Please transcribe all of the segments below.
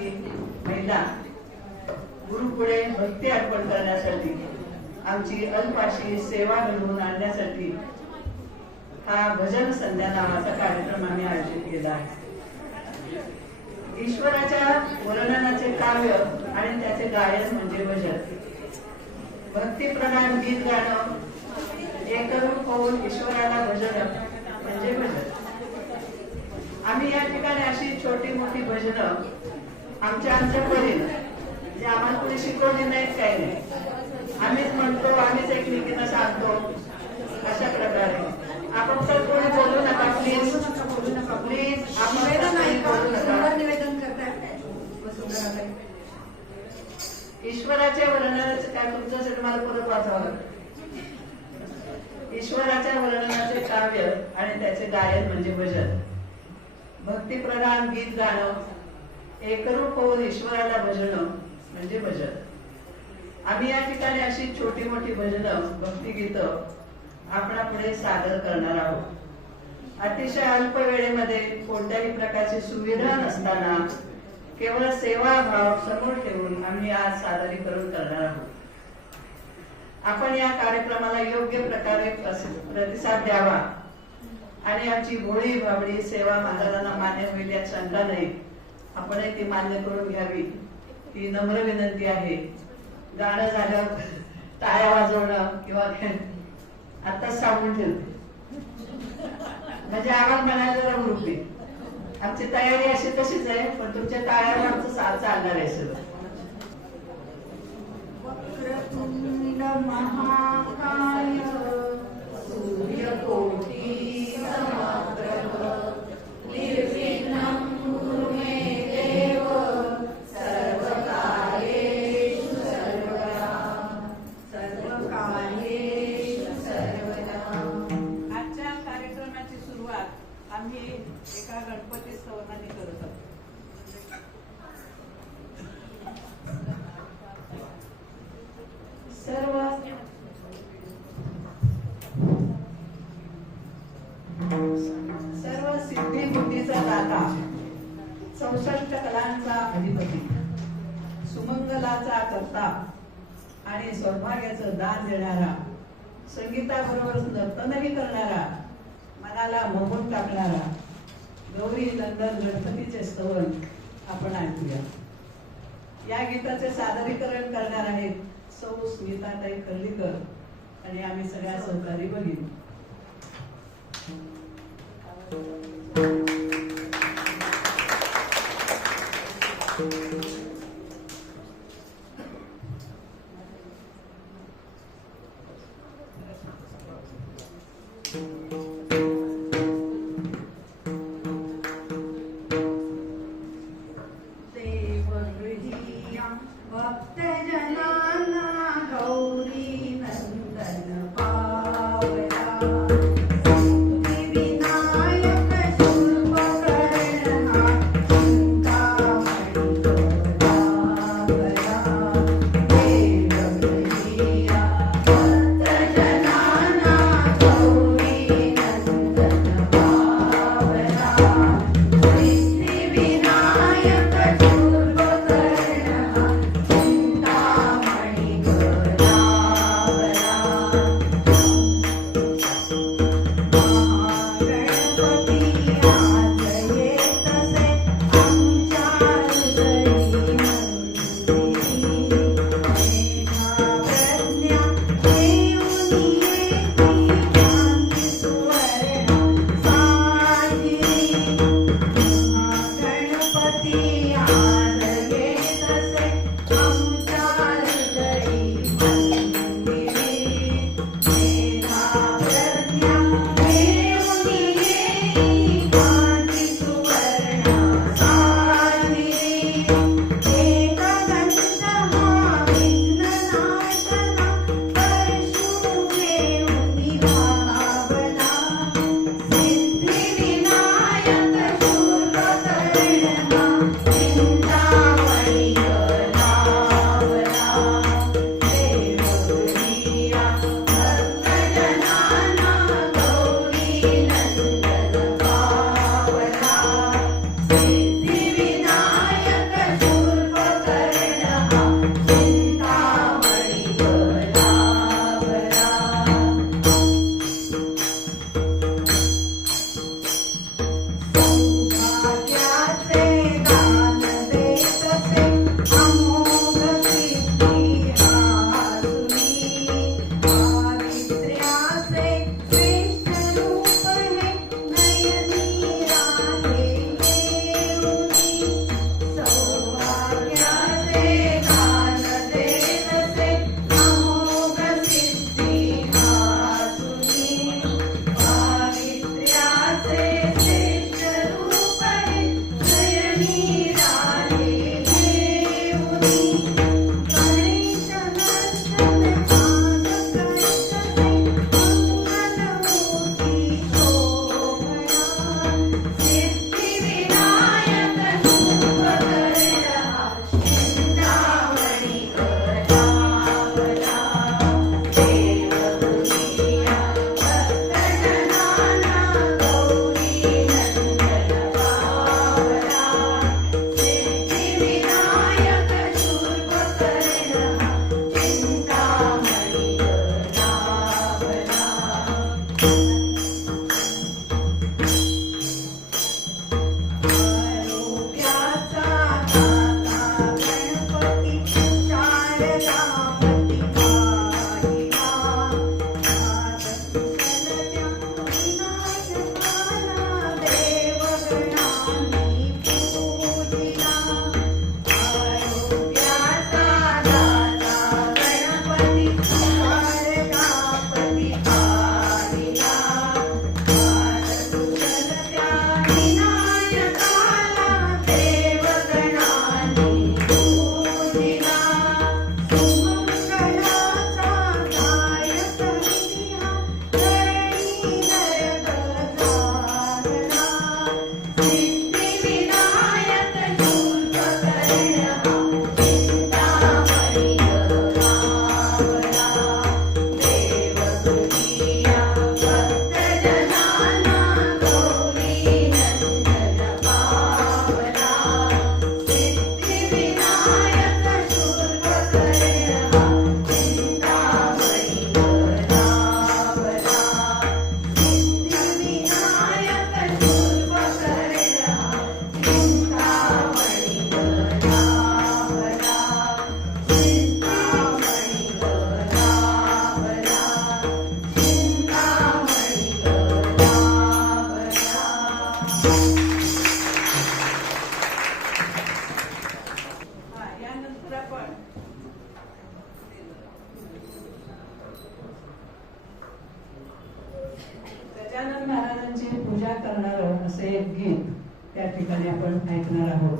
ती महिला गुरुपुढे भक्ती अर्पण करण्यासाठी, आमची अल्पाशी सेवा घडवून आणण्यासाठी हा भजन संध्या नावाचा कार्यक्रम आम्ही आयोजित केला आहे. ईश्वराच्या वर्णनाचे काव्य आणि त्याचे गायन म्हणजे भजन. भक्तिप्रधान गीत गाणं, एकरूप होऊन ईश्वराला भजन म्हणजे भजन. आम्ही या ठिकाणी अशी छोटी मोठी भजनं आमच्या परीने, जे आम्हाला कोणी शिकवली नाहीत, काही नाही, आम्हीच म्हणतो, आम्हीच एकमेकींना सांगतो. अशा प्रकारे आपण तर कोणी बोलू नका, प्लीज प्लीज, आपण बोलू नका. ईश्वराच्या वर्णनाचे काय तुमच्यासाठी मला परत वाचावं. ईश्वराच्या वर्णनाचे काव्य आणि त्याचे गायन म्हणजे भजन. भक्तिप्रधान गीत गाणं, एकरूप होऊन ईश्वराला भजन म्हणजे भजन. आम्ही या ठिकाणी अशी छोटी मोठी भजनं, भक्तिगीत आपणापुढे सादर करणार आहोत. अतिशय अल्प वेळेमध्ये कोणत्याही प्रकारची सुविधा नसताना केवळ सेवाभाव समोर ठेवून आम्ही आज सादरीकरण करणार आहोत. आपण या कार्यक्रमाला योग्य प्रकारे प्रतिसाद द्यावा आणि आमची भोळी भाबडी सेवा महाराजांना मान्य होईल यात शंका नाही. आपणही ती मान्य करून घ्यावी ही नम्र विनंती आहे. गाणं झाल्यावर टाळ्या वाजवणं किंवा आताच सांगून ठेवते म्हणजे आम्हाला म्हणायला जरा ग्रुपी. आमची तयारी अशी तशीच आहे, पण तुमच्या टाळ्यावरच चालणार आहे सगळं. वक्रतुंड महाकाय सूर्यकोटी समप्रभ निर्विघ्नं कुरु मे देव सर्वकार्येषु सर्वदा सर्वकार्येषु सर्वदा. आजच्या कार्यक्रमाची सुरुवात आम्ही एका गणपती स्तवनाने करत आहोत. सर्व सिद्धी बुद्धीचा दाता, 64 कलांचा अधिपती, सुमंगलाचा करता आणि सौभाग्याचं दान देणारा, संगीताबरोबर नर्तनही करणारा, मनाला मोहून टाकणारा गौरी नंदन गणपतीचे स्तवन आपण ऐकूया. या गीताचे सादरीकरण करणार आहेत सौ स्मिताताई कर्लीकर आणि आम्ही सगळ्या सहकारी भगिनी. Baby करणारं असे एक गीत त्या ठिकाणी आपण ऐकणार आहोत.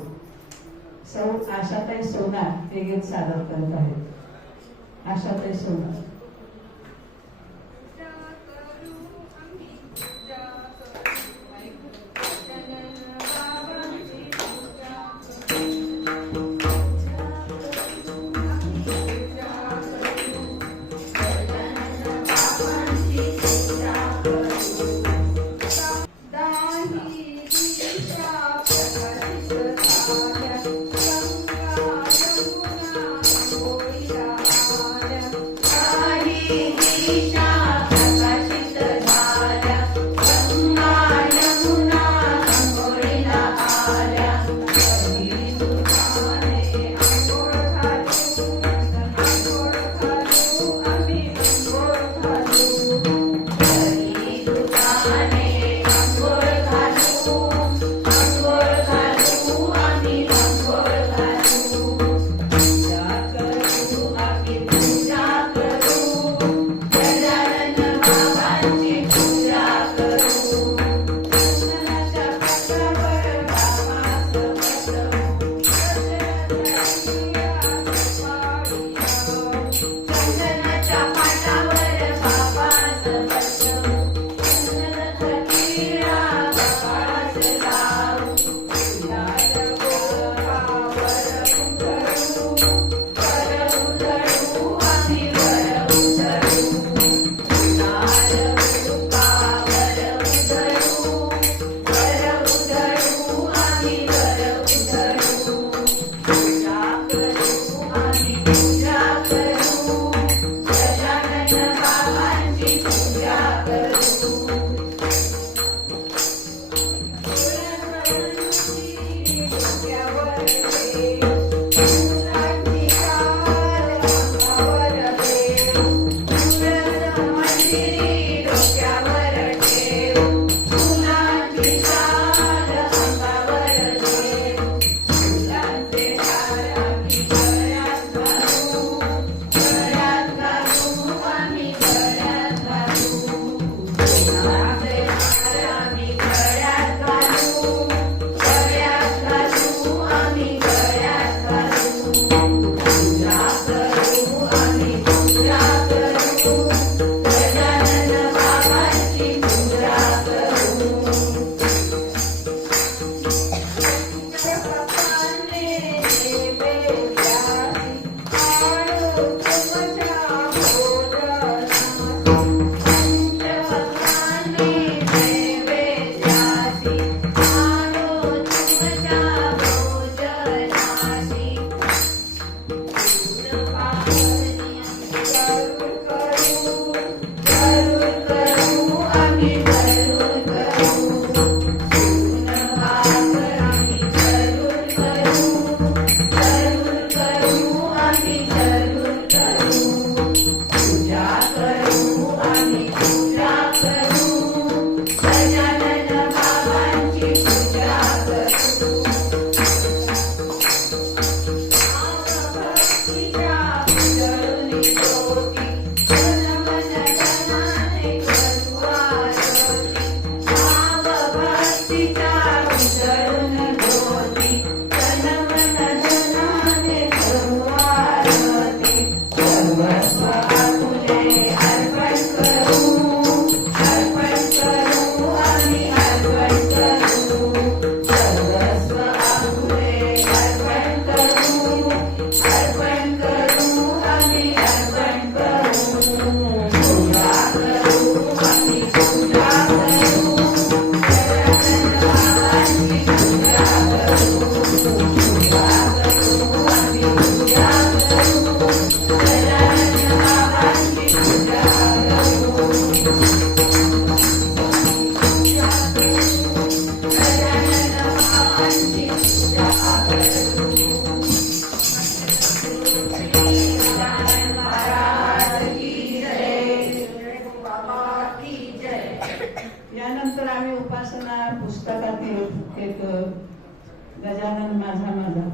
सौ आशाताई सोनार हे गीत सादर करत आहेत. आशाताई सोनार. यानंतर आम्ही उपासना पुस्तकातील एक गजानन माझा माझा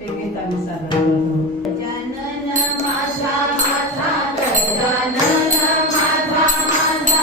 ते गीत आम्ही सादर करतो. गजानन माझा माझा गजानन माझा माझा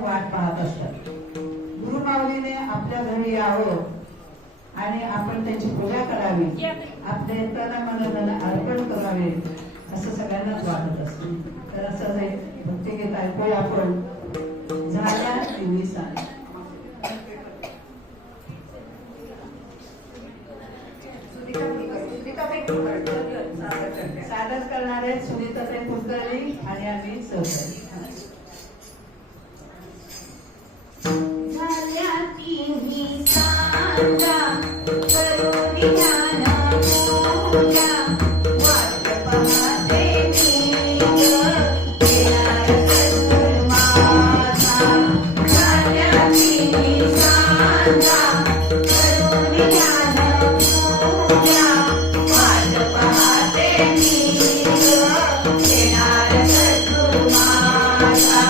वाट पाहत असतात. गुरुमाऊलीने आपल्या घरी यावं आणि आपण त्यांची पूजा करावी, आपले तन मन धन अर्पण करावे असं सगळ्यांनाच वाटत असते. तर असं भक्तिगीत ऐकूया आपण. झाल्या दिवी सांग. सादर करणारे सुनीताताई कुलकर्णी आणि आम्ही सहकारी. झाल्या तिन्ही सांजा करुणी ज्ञान पूजा वाट पाहते मी येणार सद्गुरू माझा. झाल्या तिन्ही सांजा करुणी ज्ञान पूजा वाट पाहते मी येणार सद्गुरू माझा.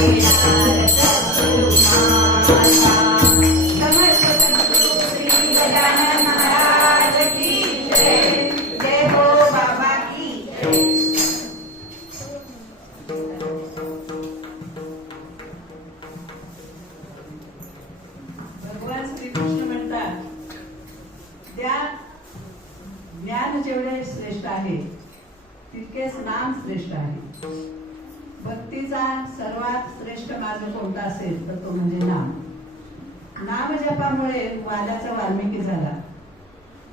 Thank you. सद्गुरु माझा. समर्थ सद्गुरु श्री गजानन महाराज की जय. जय हो बाबा की जय. भगवान श्रीकृष्ण म्हणतात, ज्ञान जेवढे श्रेष्ठ आहे तितकेच नाम श्रेष्ठ आहे. भक्तीचा सर्वात श्रेष्ठ मार्ग कोणता असेल तर तो म्हणजे नाम. नाम जपामुळे वाल्याचा वाल्मिकी झाला,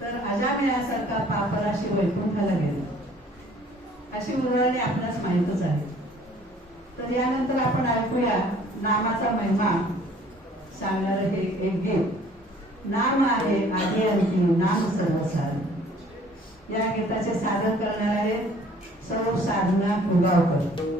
तर अजामिळासारखा पापराशी वैकुंठाला गेला, अशी उदाहरणे आपल्यास माहीतच आहे. तर यानंतर आपण ऐकूया नामाचा महिमा सांगणारं हे एक गीत. नाम आहे आधी अंती, नाम सर्वसार. या गीताचे सादर करणार आहेत सर्व साधना कुगावकर.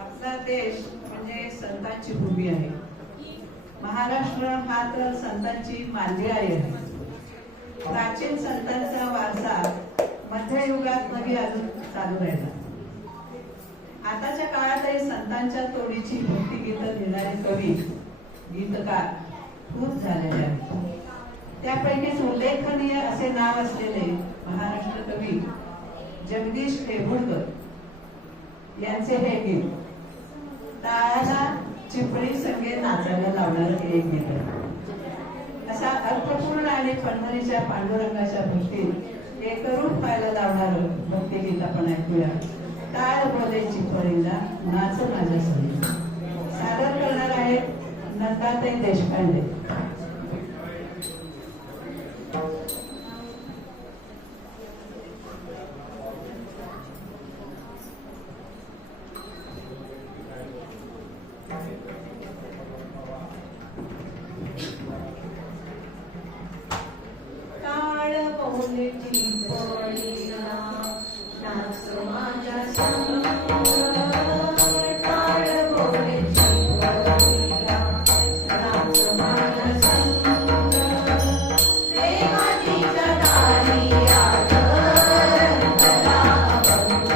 आपला देश म्हणजे संतांची भूमी आहे. महाराष्ट्र हा तर संतांची मांदी आहे. प्राचीन संतांचा वारसा मध्ययुगात नवी अजून चालू राहिला. आताच्या काळातही संतांच्या तोडीची भक्तिगीतं लिहिणारे कवी गीतकार खूप झालेले आहेत. त्यापैकीच उल्लेखनीय असे नाव असलेले महाराष्ट्र कवी जगदीश हेगुडकर यांचे हे गीत टाळाला चिपळी संगे नाचायला लावणार हे एक गीत आहे. असा अर्थपूर्ण आणि पंढरीच्या पांडुरंगाच्या भक्तीत एकरूप व्हायला लावणार भक्तिगीत आपण ऐकूया. टाळ बोले चिपळीला नाच माझ्या संगी. सादर करणार आहेत नंदाताई देशपांडे. टाळ बोले चिपळीला नाच माझ्या संग. टाळ बोले चिपळीला नाच माझ्या संग. प्रेमाची दारी आज रंगला भंग.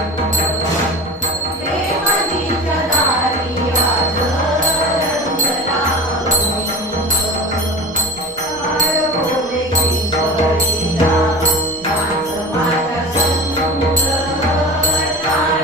प्रेमाची दारी आज रंगला भंग. टाळ बोले चिपळीला नाच माझ्या संग. टाळ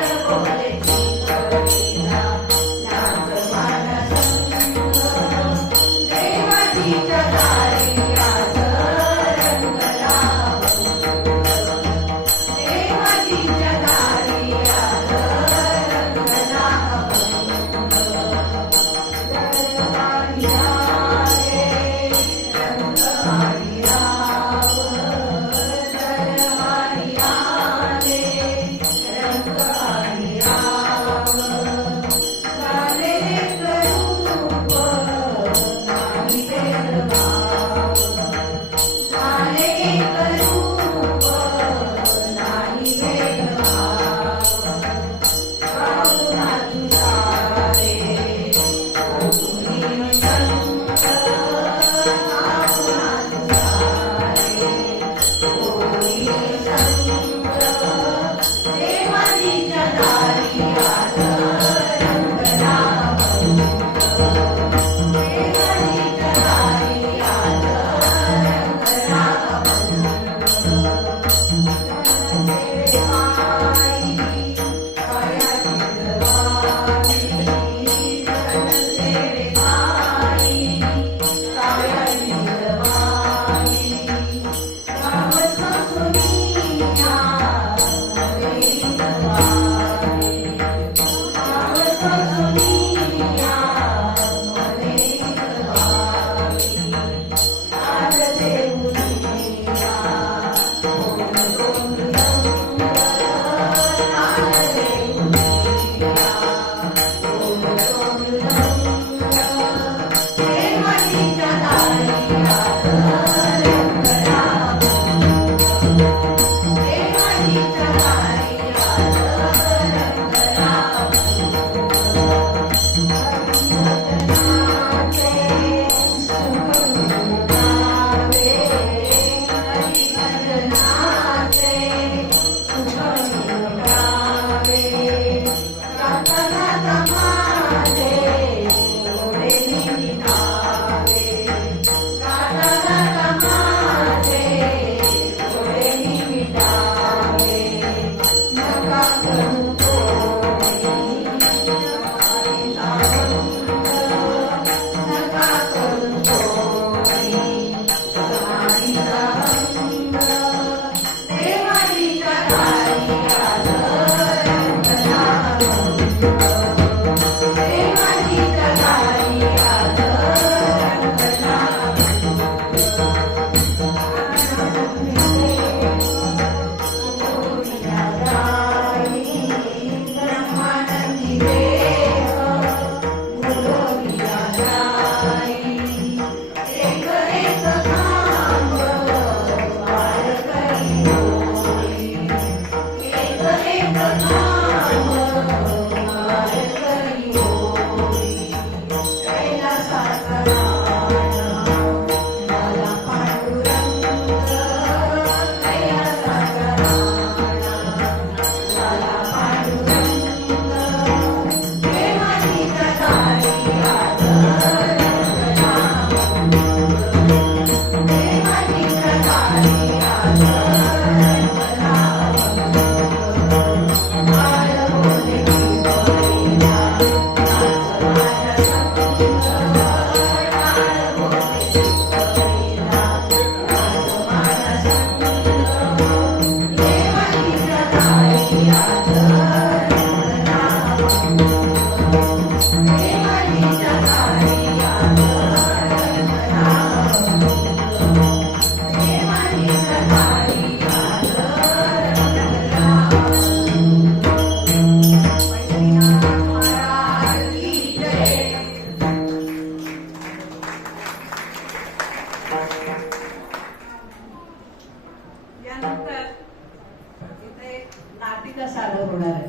नाटिका सादर होणार आहे.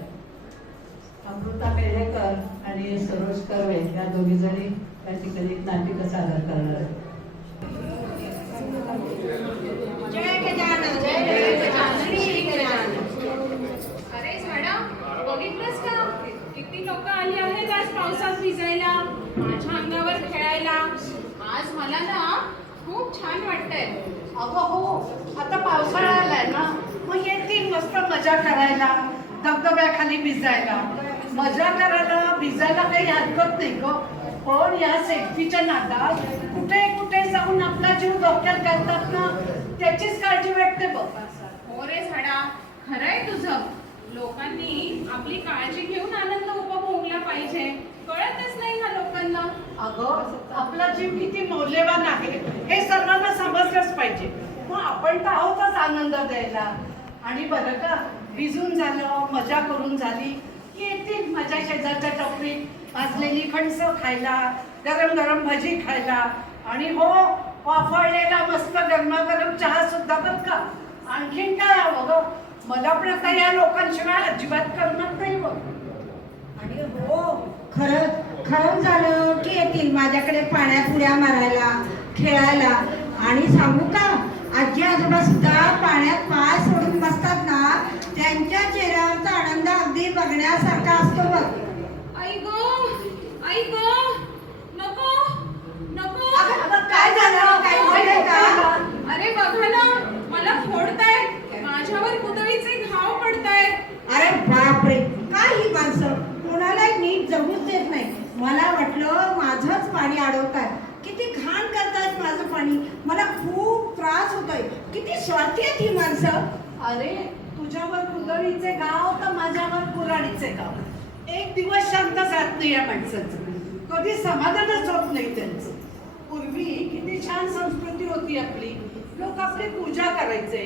अमृता पेढेकर आणि सरोज कर्वे या दोघी जणी त्या ठिकाणी नाटिका सादर करणार आहेत. जय गजानन जय गजानन श्री गजानन. अरे झाडा बघितलंस का किती लोक आली आहेत आज पावसात भिजायला, माझ्या अंगावर खेळायला. आज मला ना खूप छान वाटतंय. अगं हो, आता पावसाळा आलाय ना, मग येतील मस्त मजा करायला, धबधब्याखाली भिजायला. मजा करायला भिजायला काही हरकत नाही ग, पण या सेल्फीच्या नादात कुठे कुठे जाऊन आपला जीव धोक्यात घालतात ना, त्याचीच काळजी वाटते बघ. हो रे झाडा, खरंय तुझं. लोकांनी आपली काळजी घेऊन आनंद उपभोगला पाहिजे, कळतच नाही ह्या लोकांना. अगं आपला जीव किती मौल्यवान आहे हे सर्वांना समजलंच पाहिजे. मग आपण तर आहोतच आनंद द्यायला. आणि बरं का, भिजून झालं, मजा करून झाली की येतील माझ्या शेजारच्या टपरीत भाजलेली फणसं खायला, गरम गरम भजी खायला, आणि हो वाफळलेला मस्त गरमागरम चहा सुद्धा. बरं का, आणखीन काय हवं ग, मला पण आता या लोकांशिवाय अजिबात करमत नाही बघ. आणि हो, खरंच खरं झालं की येतील माझ्याकडे पाण्यात उड्या मारायला, खेळायला. आणि सांगू का, आजी आजोबा सुद्धा पाण्यात पाय सोडून बसतात ना, त्यांच्या चेहऱ्यावरचा आनंद अगदी बघण्यासारखा असतो बघ. आई गो, नको नको. अगं, काय झालं, काय झालं का? अरे बघा ना, मला फोडताय, माझ्यावर पुतळीचे घाव पडताय. अरे बापरे, काय ही माणसं कोणाला नीट जगूच देत नाही. मला वाटलं माझंच पाणी अडवताय, किती घाण करतायत माझं पाणी, मला खूप त्रास होतोय. किती स्वार्थी आहेत ही माणसं. अरे तुझ्यावर कुदळीचे गाव तर माझ्यावर कुऱ्हाडीचे गाव. एक दिवस शांत जात नाही या माणसाचं, कधी समाधानच होत नाही त्यांचं. पूर्वी किती छान संस्कृती होती आपली, लोक आपली पूजा करायचे,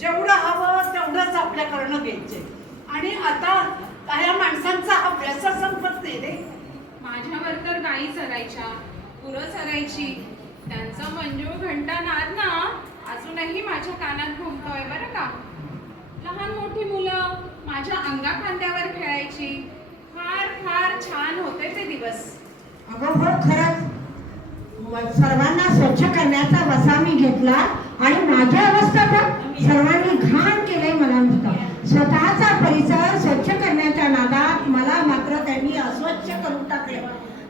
जेवढं हवं तेवढंच आपल्याकडनं घ्यायचे. आणि आता या माणसांचा हा व्यसन संपत नाही रे. माझ्यावर तर गायी चरायच्या, गुरं चरायची, त्यांचा मंजूळ घंटा नाद ना अजूनही माझ्या कानात घुमतोय बरं का. लहान मोठी मुलं माझ्या अंगा खांद्यावर खेळायची. फार फार छान होते ते दिवस. अगं हो, खरंच सर्वांना स्वच्छ करण्याचा वसा मी घेतला आणि माझी अवस्था बघ, सर्वांनी घाण केलंय मला नुसतं. स्वतःचा परिसर स्वच्छ करण्याच्या नादात मला मात्र त्यांनी अस्वच्छ करून टाकले.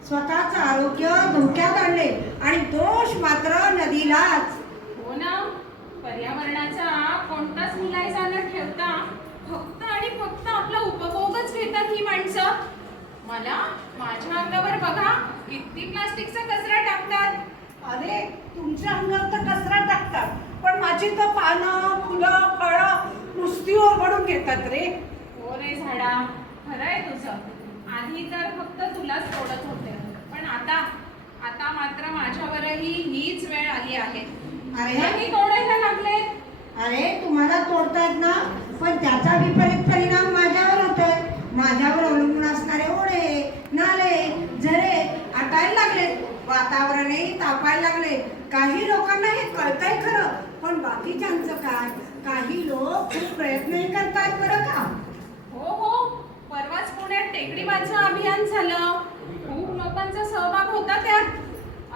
स्वतःचं आरोग्य धोक्यात आणले आणि दोष मात्र नदीलाच. हो ना, पर्यावरणाचा कोणताच मुलायजा न ठेवता फक्त आणि फक्त आपला उपभोगच घेतात ही माणसं. मला माझ्या अंगावर बघा किती प्लास्टिकचा कचरा टाकतात. अरे तुमच्या अंगावर तर कचरा टाकतात, पण माझी तर पानं, फुलं, फळं नुसती ओरबडून घेतात रे. हो रे झाडा, खरंय तुझं. आधी तर फक्त तुलाच तोडत होते, पण आता आता मात्र माझ्यावरही हीच वेळ आली आहे. अरे तोडायला लागलेत. अरे तुम्हाला तोडतायत ना, पण त्याचा विपरीत परिणाम माझ्यावर होतोय. माझ्यावर अवलंबून असणारे ओढे, नाले, झरे आटायला लागले, वातावरणही तापायला लागले. काही लोकांना हे कळतंय खरं, पण बाकीच्यांचं काय? काही लोक खूप प्रयत्नही करतायत बरं का. हो हो, परवाच पुण्यात टेकडीवाचं अभियान झालं, खूप लोकांचा सहभाग होता त्यात.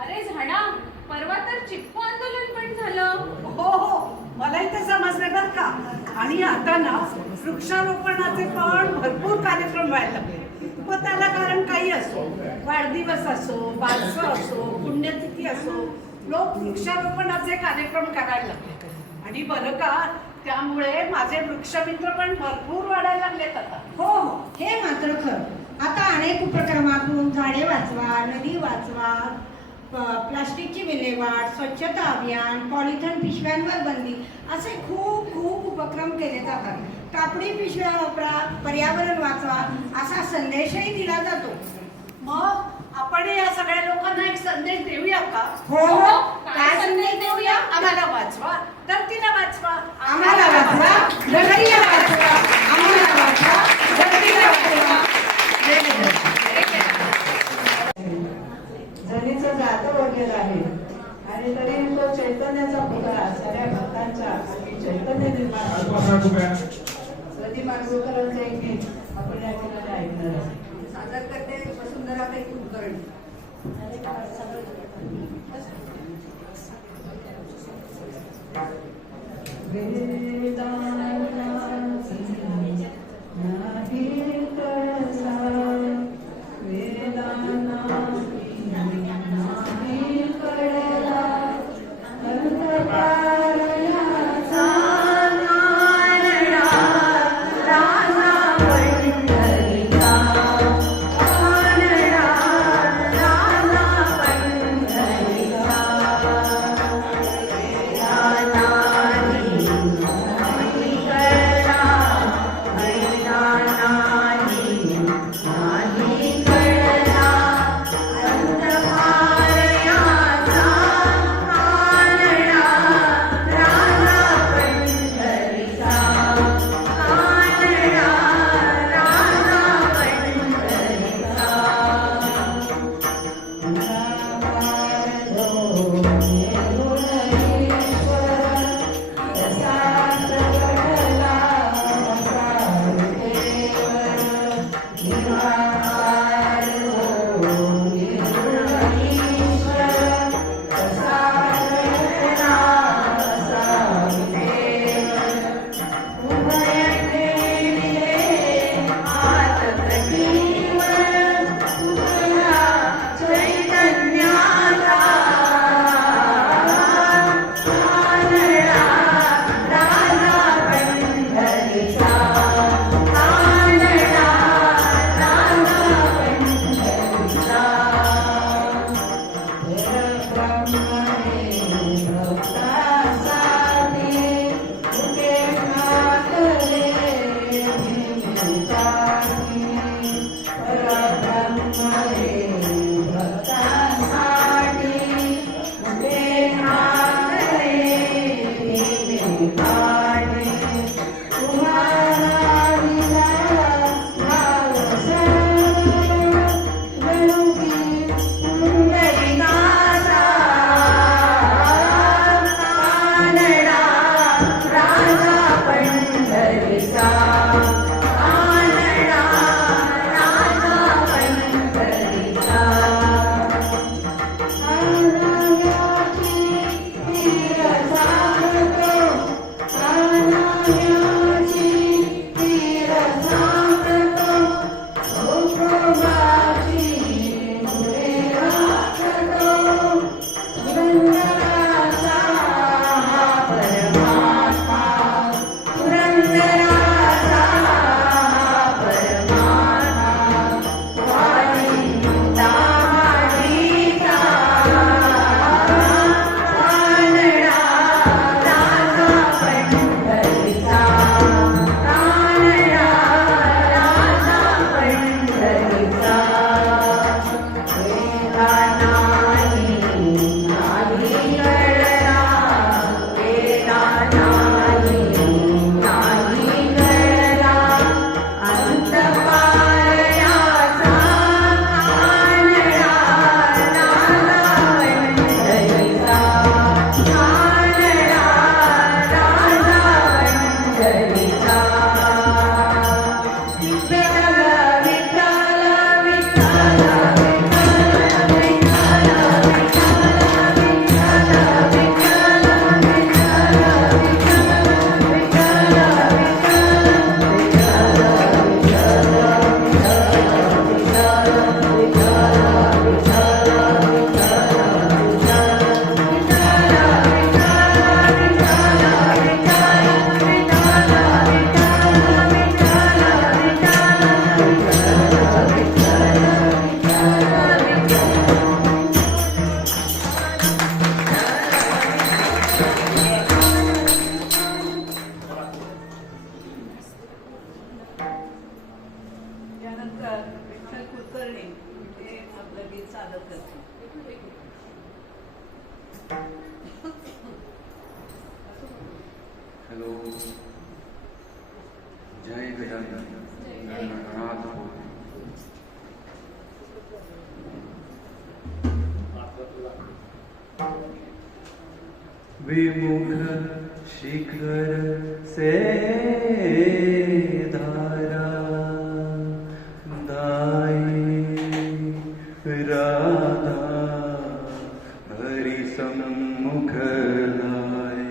अरे झाडा, परवा तर चिप्पू आंदोलन पण झालं. हो हो, मलाही ते समजले बरं का. आणि आता ना वृक्षारोपणाचे पण भरपूर कार्यक्रम व्हायला लागले. मग त्याला कारण काही असो, वाढदिवस असो, बारसं असो, पुण्यतिथी असो, लोक वृक्षारोपणाचे कार्यक्रम करायला लागले. आणि बरं का, त्यामुळे माझे वृक्षमित्र पण भरपूर वाढायला लागलेत आता. हो हो, हे मात्र खरं. आता अनेक उपक्रमातून झाडे वाचवा, नदी वाचवा, प्लास्टिकची विल्हेवाट, स्वच्छता अभियान, पॉलिथिन पिशव्यांवर बंदी असे खूप खूप उपक्रम केले जातात. कापडी पिशव्या वापरा, पर्यावरण वाचवा असा संदेशही दिला जातो. मग आपण या सगळ्या लोकांना एक संदेश देऊया का? हो हो, काय संदेश देऊया? आम्हाला वाचवा, धरतीला वाचवा. आम्हाला वाचवा, धरतीला वाचवा, आम्हाला वाचवा, धरतीला वाचवा. जनीचं जातं वगैरे आहे आणि तरी तो चैतन्याचा पुतळा सगळ्या भक्तांच्या चैतन्य निर्माण. रदी माडगुळकरांचा हॅलो, जय गजानन गणनाथ बोलतो. विमुख शिखर से धारा दाई राधा हरि सम्मुख लाए.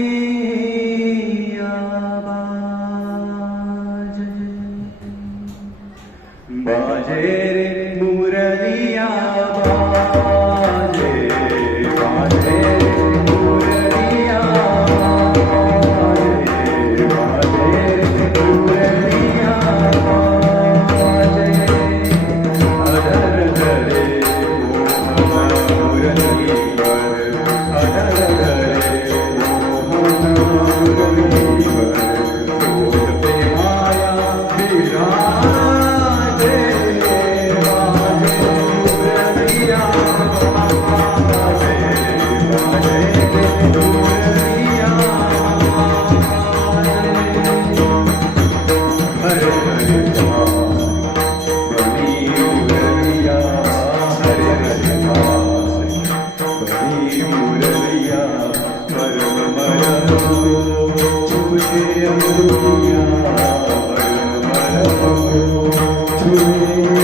मुरलिया बाजे रे मुरलिया बाजे बाजे मुरलिया बाजे बाजे मुरलिया बाजे अधर धरे मुरली पर अधर धरे मुरली पर बोल पे माया विराजे बाजे मुरलिया बाजे बाजे मुरलिया हरे हरे बनी मुरलिया हरे हरे बनी मुरलिया मरम मरम छुए अंगुरिया मरम मरम छुए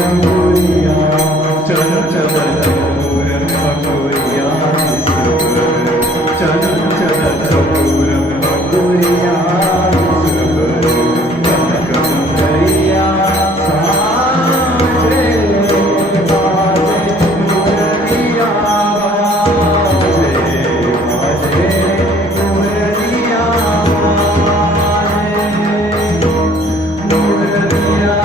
अंगुरिया चल चल पूरन अंगुरिया चल चल पूरन अंगुरिया कमरिया साजे बाजे मुरलिया बाजे बाजे मुरलिया बाजे मुरलिया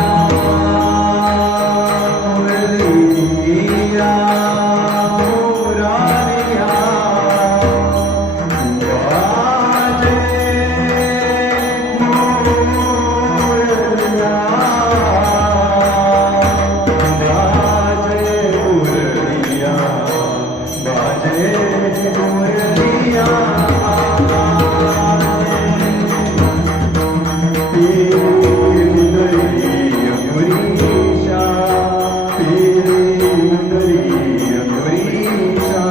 मुरलिया मुरारिया बाजे मुरलिया बाजे मुरलिया बाजे मुरलिया मुरीशा मुरीशा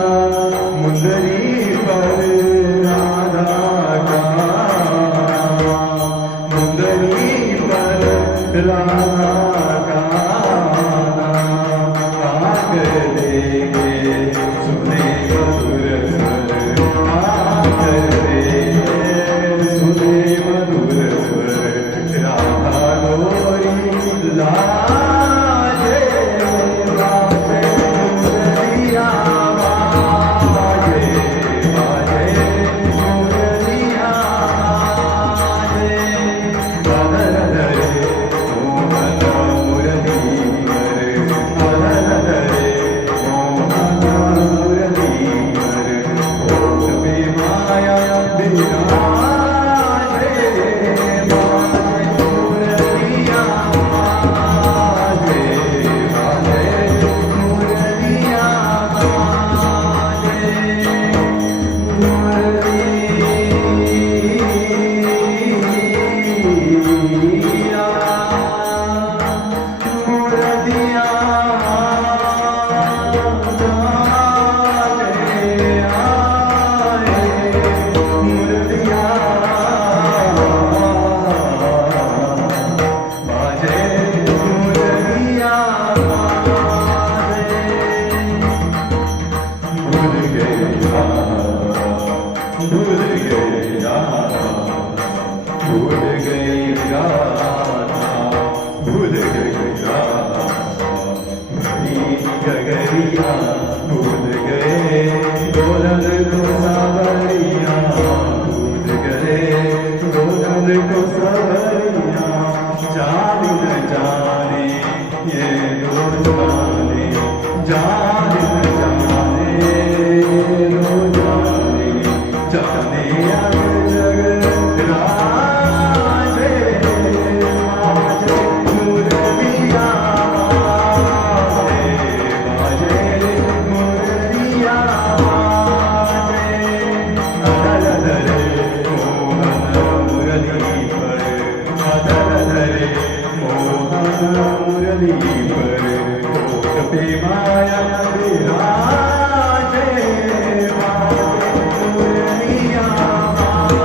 मुंदरी पर राधा का मुंदरी पर राधा का आग देंगे सुने मधुर स्वर आग देंगे सुने मधुर स्वर राधा गोरी लाजे बाजे मुरलिया बाजे बाजे मुरलिया बाजे अधर धरे मोहन मुरली पर अधर धरे मोहन मुरली पर ओठ पे माया विराजे बाजे मुरलिया बाजे बाजे मुरलिया बाजे मुरलिया मुरलिया बाजे मुरलिया भूल गया भूल गया भूल गया भूल गया भरी गगरिया भूल गए दोलन को सावरिया भूल गए दोलन को सावरिया जाने न जाने ये दो जाने जाने न जाने ये दो जाने जाने अग जग राजे बाजे मुरलिया बाजे बाजे मुरलिया बाजे अधर धरे मोहन मुरली पर अधर धरे मोहन मुरली पर ओठ पे माया विराजे बाजे मुरलिया बाजे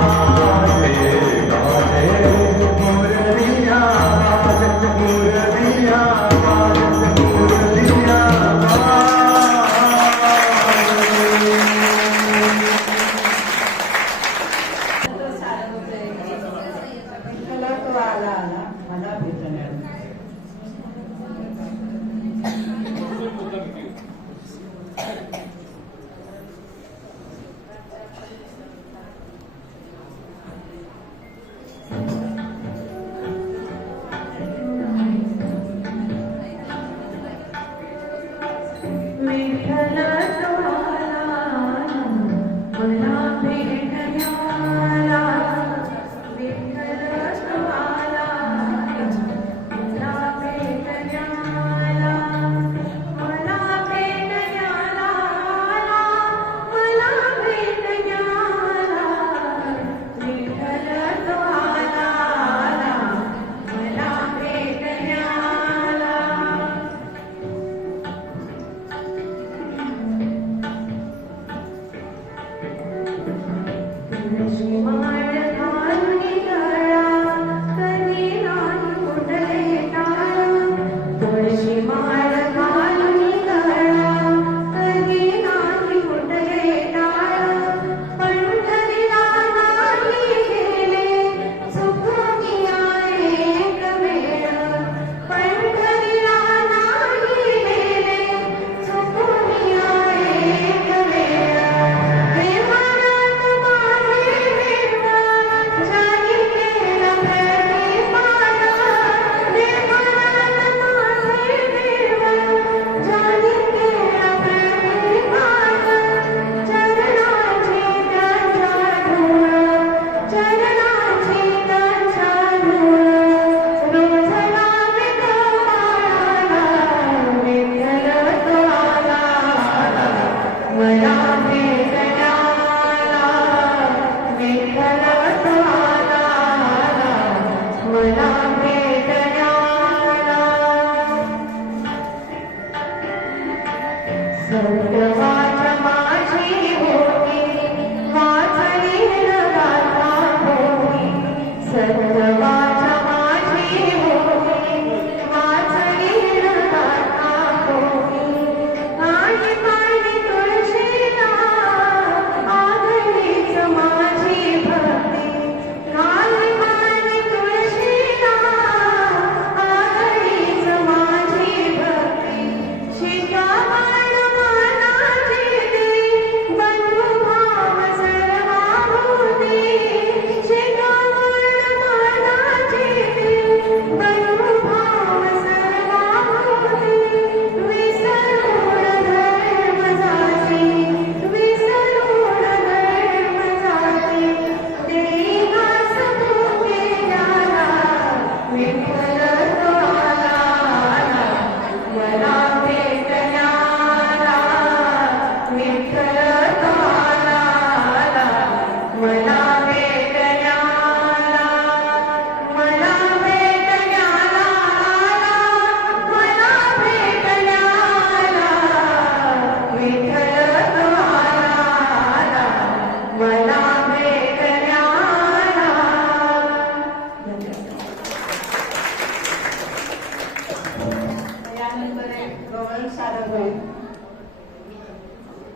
यानंतर एक गवळण सादर होईल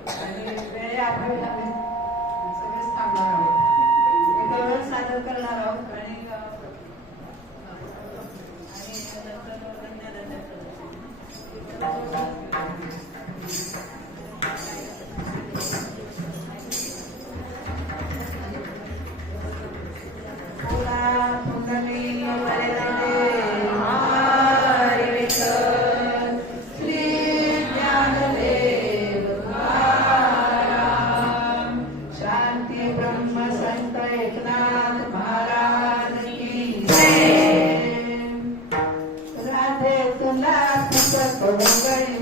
आणि वेळेअभावी आम्ही सगळेच थांबणार आहोत. हे गवळण सादर करणार आहोत आणि नंतर शांती ब्रह्म संत एकनाथ महाराज की जय. राधे तुला पुस्तक मंगळी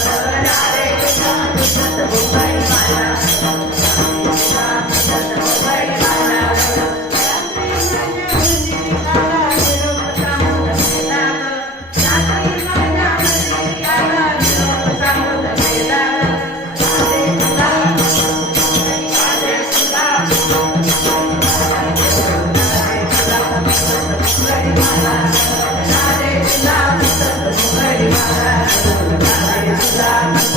Bye. Thank you.